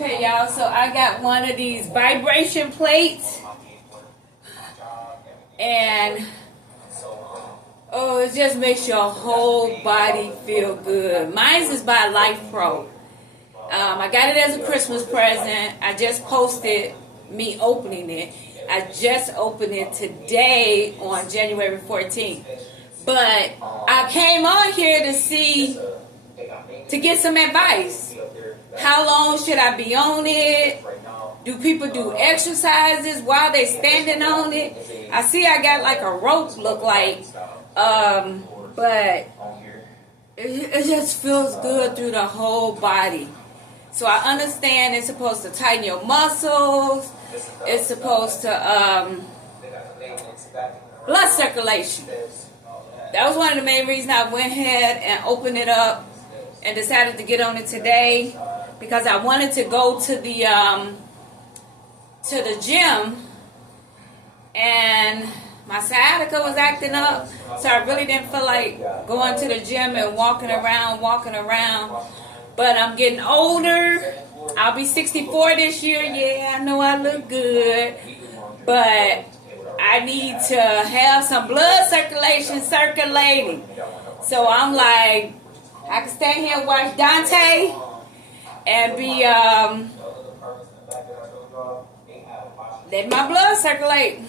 Okay, y'all, so I got one of these vibration plates, and oh, it just makes your whole body feel good. Mine is by Lifepro. I got it as a Christmas present. I just posted me opening it. I just opened it today on January 14th. But I came on here to get some advice. How long should I be on it? Do people do exercises while they standing on it? I see I got like a rope look like, but it just feels good through the whole body. So I understand it's supposed to tighten your muscles. It's supposed to blood circulation. That was one of the main reasons I went ahead and opened it up and decided to get on it today, because I wanted to go to the gym, and my sciatica was acting up, so I really didn't feel like going to the gym and walking around. But I'm getting older. I'll be 64 this year. Yeah, I know I look good, but I need to have some blood circulating. So I'm like, I can stand here and watch Dante and be let my blood circulate.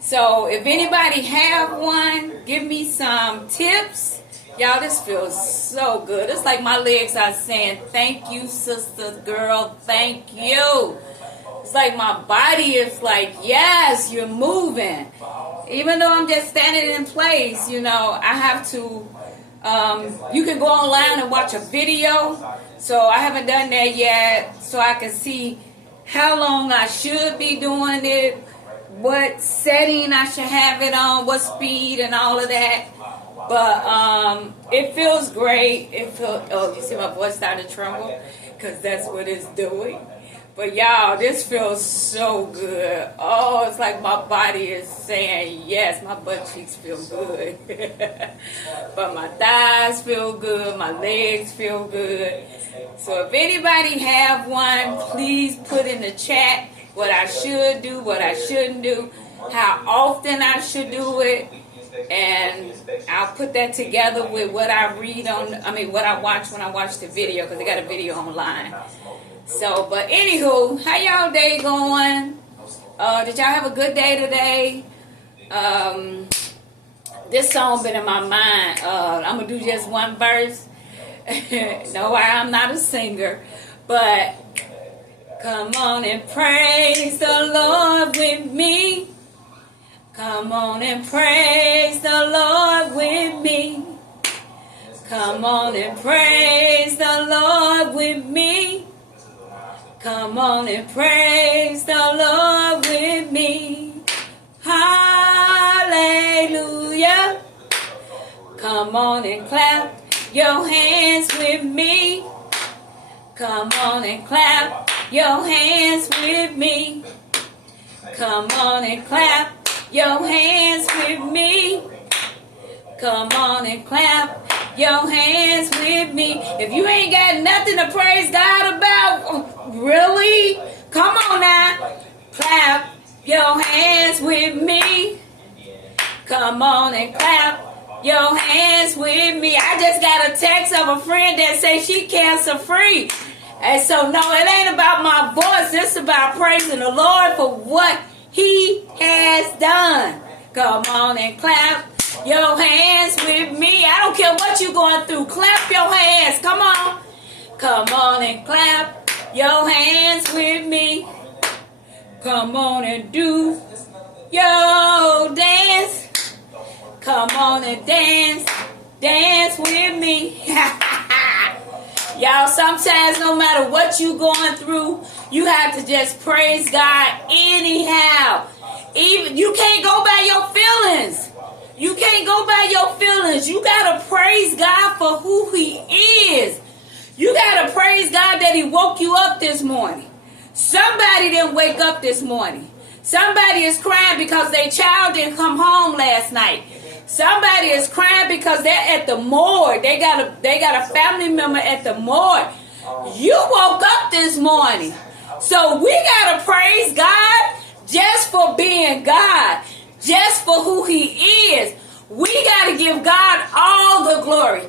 So if anybody have one, give me some tips. Y'all, this feels so good. It's like my legs are saying, thank you, sister girl, thank you. It's like my body is like, yes, you're moving. Even though I'm just standing in place, you know, I have to, you can go online and watch a video. So I haven't done that yet, so I can see how long I should be doing it, what setting I should have it on, what speed and all of that. But it feels great. It feels, oh, you see my voice started to tremble? Because that's what it's doing. But y'all, this feels so good. Oh, it's like my body is saying, yes, my butt cheeks feel good. But my thighs feel good, my legs feel good. So if anybody have one, please put in the chat what I should do, what I shouldn't do, how often I should do it. And I'll put that together with what I what I watch when I watch the video, because I got a video online. So, but anywho, how y'all day going? Did y'all have a good day today? This song been in my mind. I'm gonna do just one verse. No, I'm not a singer, but come on and praise the Lord with me. Come on and praise the Lord with me. Come on and praise the Lord with me. Come on and praise the Lord with me. Hallelujah. Come on and clap your hands with me. Come on and clap your hands with me. Come on and clap your hands with me. Come on and clap your hands with me. If you ain't got nothing to praise God about, really? Come on now. Clap your hands with me. Come on and clap your hands with me. I just got a text of a friend that says she cancer free. And so, no, it ain't about my voice. It's about praising the Lord for what He has done. Come on and clap your hands with me. I don't care what you're going through. Clap your hands. Come on. Come on and clap your hands with me. Come on and do your dance. Come on and dance. Dance with me. Y'all, sometimes no matter what you're going through, you have to just praise God anyhow. Even you can't go by your feelings. You can't go by your feelings. You got to praise God for who He is. You got to praise God that He woke you up this morning. Somebody didn't wake up this morning. Somebody is crying because their child didn't come home last night. Somebody is crying because they're at the morgue. They got a family member at the morgue. You woke up this morning. So we got to praise God just for being God, just for who he is. We got to give God all the glory.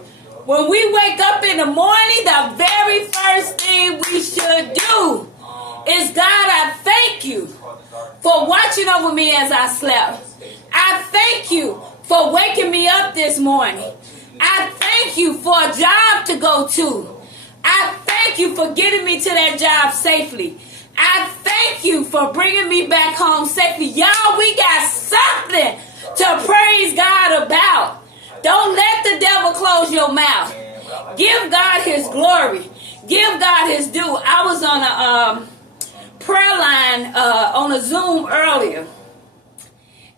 When we wake up in the morning, the very first thing we should do is, God, I thank you for watching over me as I slept. I thank you for waking me up this morning. I thank you for a job to go to. I thank you for getting me to that job safely. I thank you for bringing me back home safely. Y'all, we got something to praise God about. Don't let the devil close your mouth. Give God his glory. Give God his due. I was on a prayer line on a Zoom earlier,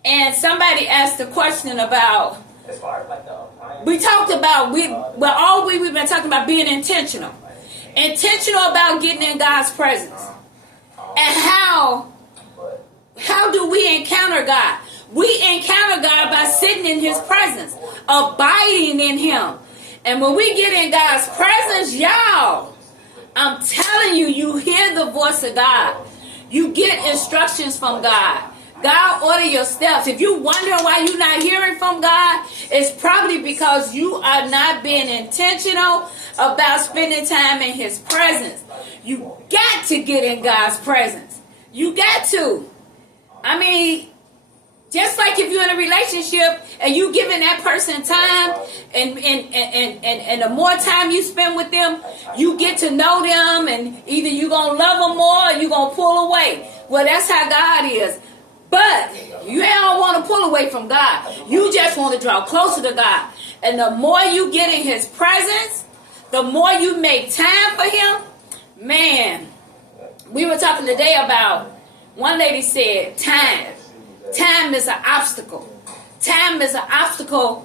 and somebody asked a question about, we talked about, we've been talking about being intentional about getting in God's presence. And how do we encounter God? We encounter God by sitting in his presence, abiding in him. And when we get in God's presence, y'all, I'm telling you, you hear the voice of God. You get instructions from God. God order your steps. If you wonder why you're not hearing from God, it's probably because you are not being intentional about spending time in his presence. You got to get in God's presence. You got to. I mean, just like if you're in a relationship and you giving that person time, and the more time you spend with them, you get to know them, and either you're going to love them more or you're going to pull away. Well, that's how God is. But you don't want to pull away from God. You just want to draw closer to God. And the more you get in his presence, the more you make time for him. Man, we were talking today about, one lady said, time. Time is an obstacle. Time is an obstacle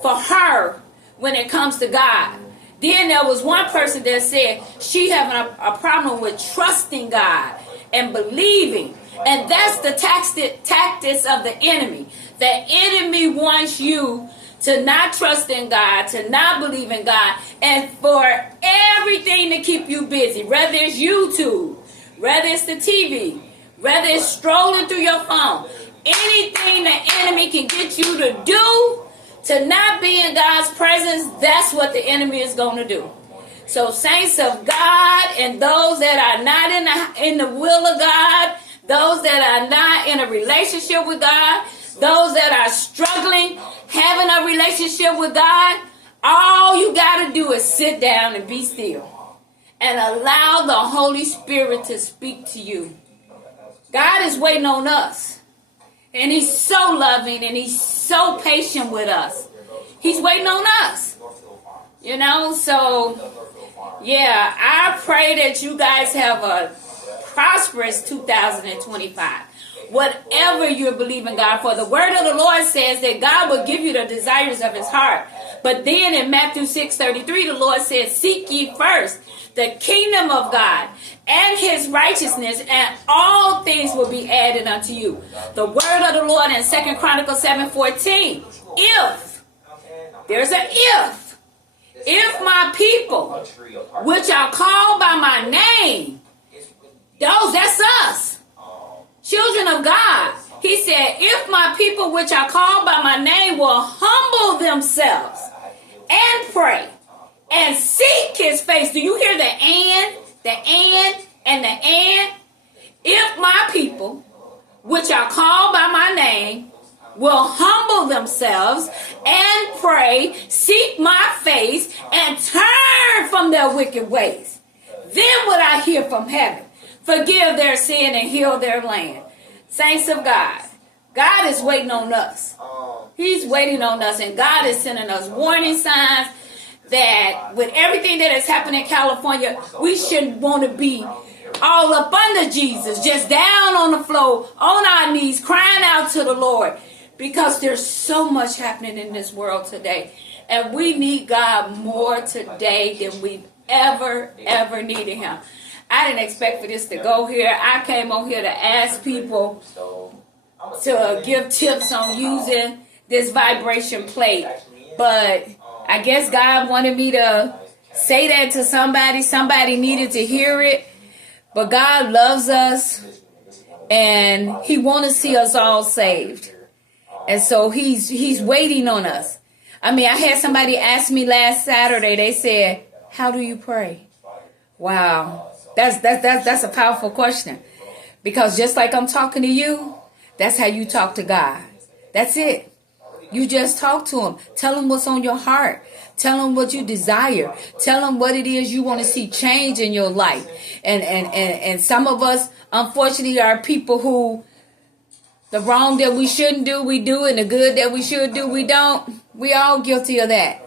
for her when it comes to God. Then there was one person that said she having a problem with trusting God and believing. And that's the tactics of the enemy. The enemy wants you to not trust in God, to not believe in God, and for everything to keep you busy. Whether it's YouTube, whether it's the TV, whether it's strolling through your phone. Anything the enemy can get you to do to not be in God's presence, that's what the enemy is going to do. So saints of God and those that are not in the will of God, those that are not in a relationship with God, those that are struggling having a relationship with God, all you got to do is sit down and be still and allow the Holy Spirit to speak to you. God is waiting on us. And he's so loving and he's so patient with us. He's waiting on us. You know, so yeah, I pray that you guys have a prosperous 2025. Whatever you're believing God for. The word of the Lord says that God will give you the desires of his heart. But then in Matthew 6:33, the Lord says, seek ye first the kingdom of God and his righteousness, and all things will be added unto you. The word of the Lord in 2 Chronicles 7:14. If, there's an if my people, which are called by my name, that's us, children of God. He said, if my people which are called by my name will humble themselves and pray and seek his face. Do you hear the and, and the and? If my people, which are called by my name, will humble themselves and pray, seek my face, and turn from their wicked ways, then would I hear from heaven, forgive their sin, and heal their land. Saints of God, God is waiting on us. He's waiting on us, and God is sending us warning signs that with everything that has happened in California, we shouldn't want to be all up under Jesus, just down on the floor, on our knees, crying out to the Lord, because there's so much happening in this world today, and we need God more today than we've ever needed him. I didn't expect for this to go here. I came on here to ask people to give tips on using this vibration plate, but I guess God wanted me to say that to somebody. Somebody needed to hear it. But God loves us, and He wants to see us all saved. And so He's waiting on us. I mean, I had somebody ask me last Saturday. They said, "How do you pray?" Wow, that's a powerful question. Because just like I'm talking to you, that's how you talk to God. That's it. You just talk to Him. Tell Him what's on your heart. Tell Him what you desire. Tell Him what it is you want to see change in your life. And some of us, unfortunately, are people who the wrong that we shouldn't do, we do, and the good that we should do, we don't. We all guilty of that.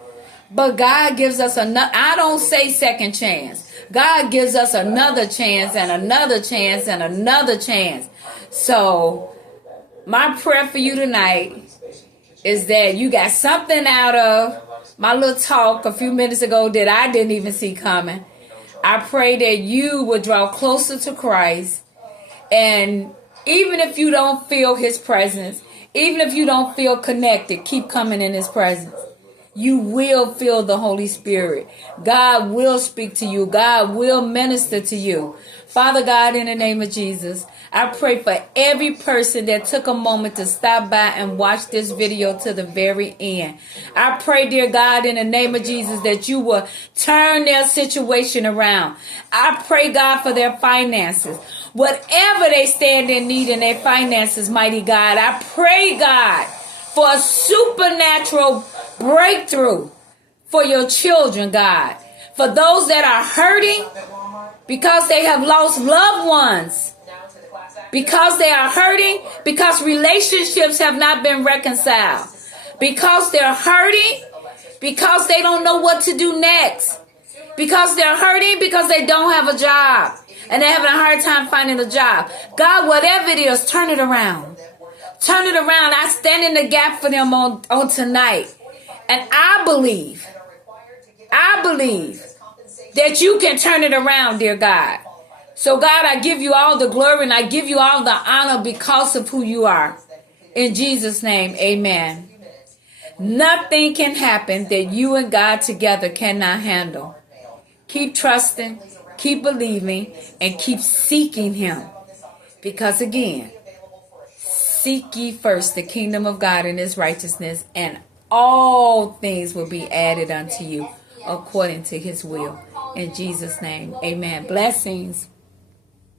But God gives us another, I don't say second chance. God gives us another chance and another chance and another chance. So my prayer for you tonight is that you got something out of my little talk a few minutes ago that I didn't even see coming. I pray that you will draw closer to Christ. And even if you don't feel His presence, even if you don't feel connected, keep coming in His presence. You will feel the Holy Spirit. God will speak to you. God will minister to you. Father God, in the name of Jesus, I pray for every person that took a moment to stop by and watch this video to the very end. I pray, dear God, in the name of Jesus, that you will turn their situation around. I pray, God, for their finances. Whatever they stand in need in their finances, mighty God, I pray, God, for a supernatural breakthrough for your children, God. For those that are hurting because they have lost loved ones. Because they are hurting, because relationships have not been reconciled. Because they're hurting, because they don't know what to do next. Because they're hurting, because they don't have a job. And they're having a hard time finding a job. God, whatever it is, turn it around. Turn it around. I stand in the gap for them on tonight. And I believe that you can turn it around, dear God. So God, I give you all the glory and I give you all the honor because of who you are. In Jesus' name, amen. Nothing can happen that you and God together cannot handle. Keep trusting, keep believing, and keep seeking Him. Because again, seek ye first the kingdom of God and His righteousness, and all things will be added unto you according to His will. In Jesus' name, amen. Blessings.